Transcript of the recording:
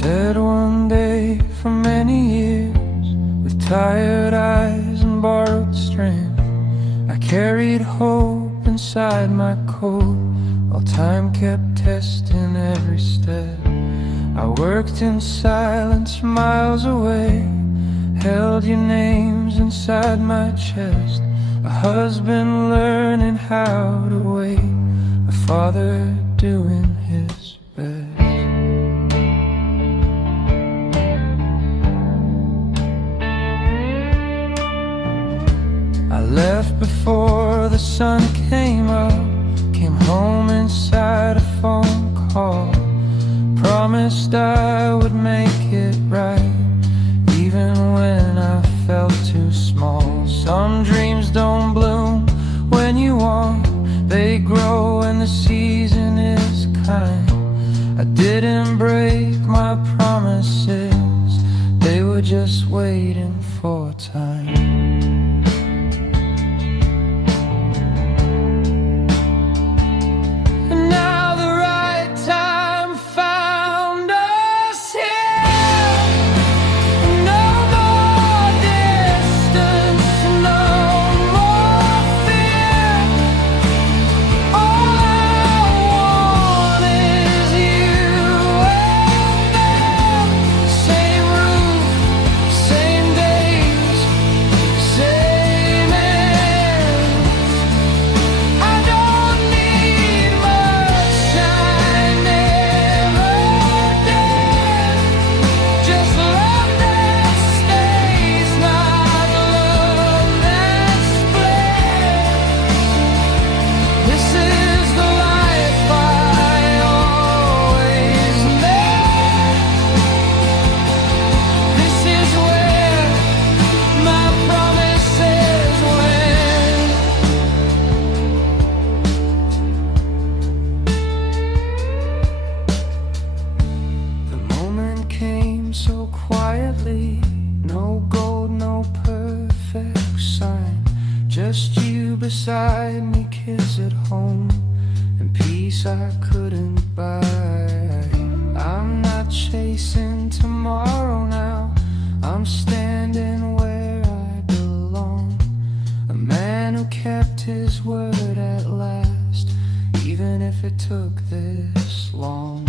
said one day for many years, with tired eyes and borrowed strength, I carried hope inside my coat, while time kept testing every step. I worked in silence miles away, held your names inside my chest, a husband learning how to wait, a father doing his best. I left before the sun came up, came home inside a phone call, promised I would make it right, even when I felt too small. Some dreams don't bloom when you want, they grow when the season is kind. I didn't break my promises, they were just waiting for time. So quietly, no gold, no perfect sign, just you beside me, kids at home, and peace I couldn't buy. I'm not chasing tomorrow now, I'm standing where I belong, a man who kept his word at last, even if it took this long.